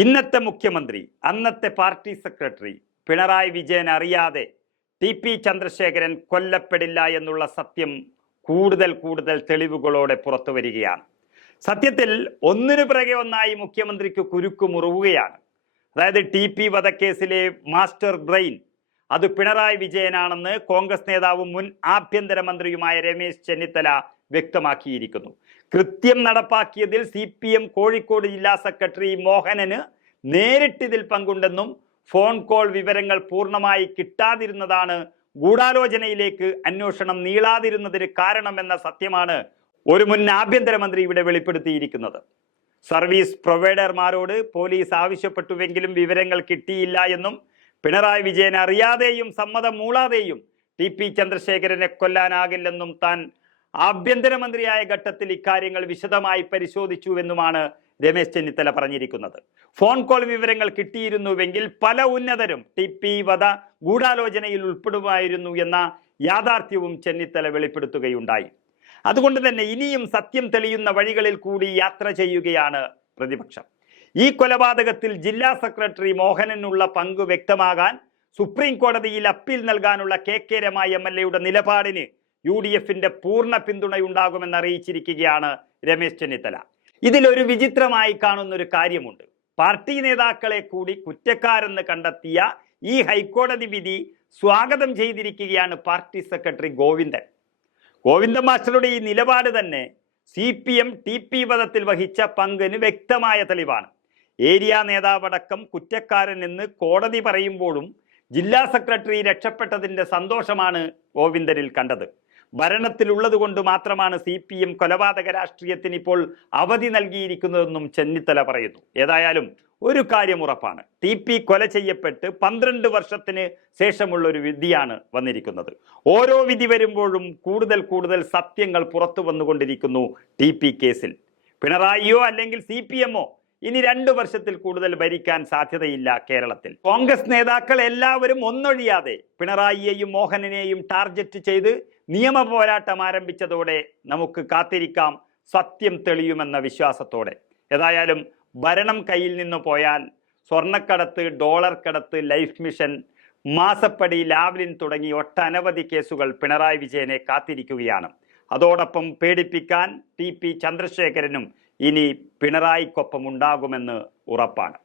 ഇന്നത്തെ മുഖ്യമന്ത്രി അന്നത്തെ പാർട്ടി സെക്രട്ടറി പിണറായി വിജയൻ അറിയാതെ ടി.പി. ചന്ദ്രശേഖരൻ കൊല്ലപ്പെടില്ല എന്നുള്ള സത്യം കൂടുതൽ തെളിവുകളോടെ പുറത്തു വരികയാണ്. സത്യത്തിൽ ഒന്നിനു പിറകെ ഒന്നായി മുഖ്യമന്ത്രിക്ക് കുരുക്കു മുറുകുകയാണ്. അതായത് ടി.പി. വധക്കേസിലെ മാസ്റ്റർ ബ്രെയിൻ അത് പിണറായി വിജയനാണെന്ന് കോൺഗ്രസ് നേതാവും മുൻ ആഭ്യന്തരമന്ത്രിയുമായ രമേശ് ചെന്നിത്തല വ്യക്തമാക്കിയിരിക്കുന്നു. കൃത്യം നടപ്പാക്കിയതിൽ CPM കോഴിക്കോട് ജില്ലാ സെക്രട്ടറി മോഹനന് നേരിട്ടിതിൽ പങ്കുണ്ടെന്നും ഫോൺ കോൾ വിവരങ്ങൾ പൂർണ്ണമായി കിട്ടാതിരുന്നതാണ് ഗൂഢാലോചനയിലേക്ക് അന്വേഷണം നീളാതിരുന്നതിന് കാരണമെന്ന സത്യമാണ് ഒരു മുൻ ആഭ്യന്തരമന്ത്രി ഇവിടെ വെളിപ്പെടുത്തിയിരിക്കുന്നത്. സർവീസ് പ്രൊവൈഡർമാരോട് പോലീസ് ആവശ്യപ്പെട്ടുവെങ്കിലും വിവരങ്ങൾ കിട്ടിയില്ല എന്നും പിണറായി വിജയൻ അറിയാതെയും സമ്മതം മൂളാതെയും ടി.പി. ചന്ദ്രശേഖരനെ കൊല്ലാനാകില്ലെന്നും താൻ ആഭ്യന്തരമന്ത്രിയായ ഘട്ടത്തിൽ ഇക്കാര്യങ്ങൾ വിശദമായി പരിശോധിച്ചുവെന്നുമാണ് രമേശ് ചെന്നിത്തല പറഞ്ഞിരിക്കുന്നത്. ഫോൺ കോൾ വിവരങ്ങൾ കിട്ടിയിരുന്നുവെങ്കിൽ പല ഉന്നതരും ടി.പി. വധ ഗൂഢാലോചനയിൽ ഉൾപ്പെടുമായിരുന്നു എന്ന യാഥാർത്ഥ്യവും ചെന്നിത്തല വെളിപ്പെടുത്തുകയുണ്ടായി. അതുകൊണ്ട് തന്നെ ഇനിയും സത്യം തെളിയുന്ന വഴികളിൽ കൂടി യാത്ര ചെയ്യുകയാണ് പ്രതിപക്ഷം. ഈ കൊലപാതകത്തിൽ ജില്ലാ സെക്രട്ടറി മോഹനനുള്ള പങ്ക് വ്യക്തമാകാൻ സുപ്രീം കോടതിയിൽ അപ്പീൽ നൽകാനുള്ള KK രമ MLA നിലപാടിന് UDFന്റെ പൂർണ്ണ പിന്തുണയുണ്ടാകുമെന്ന് അറിയിച്ചിരിക്കുകയാണ് രമേശ് ചെന്നിത്തല. ഇതിലൊരു വിചിത്രമായി കാണുന്ന ഒരു കാര്യമുണ്ട്. പാർട്ടി നേതാക്കളെ കൂടി കുറ്റക്കാരെന്ന് കണ്ടെത്തിയ ഈ ഹൈക്കോടതി വിധി സ്വാഗതം ചെയ്തിരിക്കുകയാണ് പാർട്ടി സെക്രട്ടറി ഗോവിന്ദൻ മാസ്റ്ററുടെ ഈ നിലപാട് തന്നെ CPM ടി.പി. വധത്തിൽ വഹിച്ച പങ്കിന് വ്യക്തമായ തെളിവാണ്. ഏരിയ നേതാവടക്കം കുറ്റക്കാരൻ എന്ന് കോടതി പറയുമ്പോഴും ജില്ലാ സെക്രട്ടറി രക്ഷപ്പെട്ടതിൻ്റെ സന്തോഷമാണ് ഗോവിന്ദനിൽ കണ്ടത്. ഭരണത്തിലുള്ളത് കൊണ്ട് മാത്രമാണ് CPM കൊലപാതക രാഷ്ട്രീയത്തിന് ഇപ്പോൾ അവധി നൽകിയിരിക്കുന്നതെന്നും ചെന്നിത്തല പറയുന്നു. ഏതായാലും ഒരു കാര്യം ഉറപ്പാണ്, ടി.പി. കൊല ചെയ്യപ്പെട്ട് 12 വർഷത്തിന് ശേഷമുള്ള ഒരു വിധിയാണ് വന്നിരിക്കുന്നത്. ഓരോ വിധി വരുമ്പോഴും കൂടുതൽ സത്യങ്ങൾ പുറത്തു വന്നുകൊണ്ടിരിക്കുന്നു. ടി.പി. കേസിൽ പിണറായിയോ അല്ലെങ്കിൽ CPMോ ഇനി 2 വർഷത്തിൽ കൂടുതൽ ഭരിക്കാൻ സാധ്യതയില്ല കേരളത്തിൽ. കോൺഗ്രസ് നേതാക്കൾ എല്ലാവരും ഒന്നൊഴിയാതെ പിണറായിയെയും മോഹനനെയും ടാർഗറ്റ് ചെയ്ത് നിയമ പോരാട്ടം ആരംഭിച്ചതോടെ നമുക്ക് കാത്തിരിക്കാം സത്യം തെളിയുമെന്ന വിശ്വാസത്തോടെ. ഏതായാലും ഭരണം കയ്യിൽ നിന്ന് പോയാൽ സ്വർണ്ണക്കടത്ത്, ഡോളർ കടത്ത്, ലൈഫ് മിഷൻ, മാസപ്പടി, ലാവ്ലിൻ തുടങ്ങി ഒട്ടനവധി കേസുകൾ പിണറായി വിജയനെ കാത്തിരിക്കുകയാണ്. അതോടൊപ്പം പേടിപ്പിക്കാൻ ടി.പി. ചന്ദ്രശേഖരനും ഇനി പിണറായിക്കൊപ്പം ഉണ്ടാകുമെന്ന് ഉറപ്പാണ്.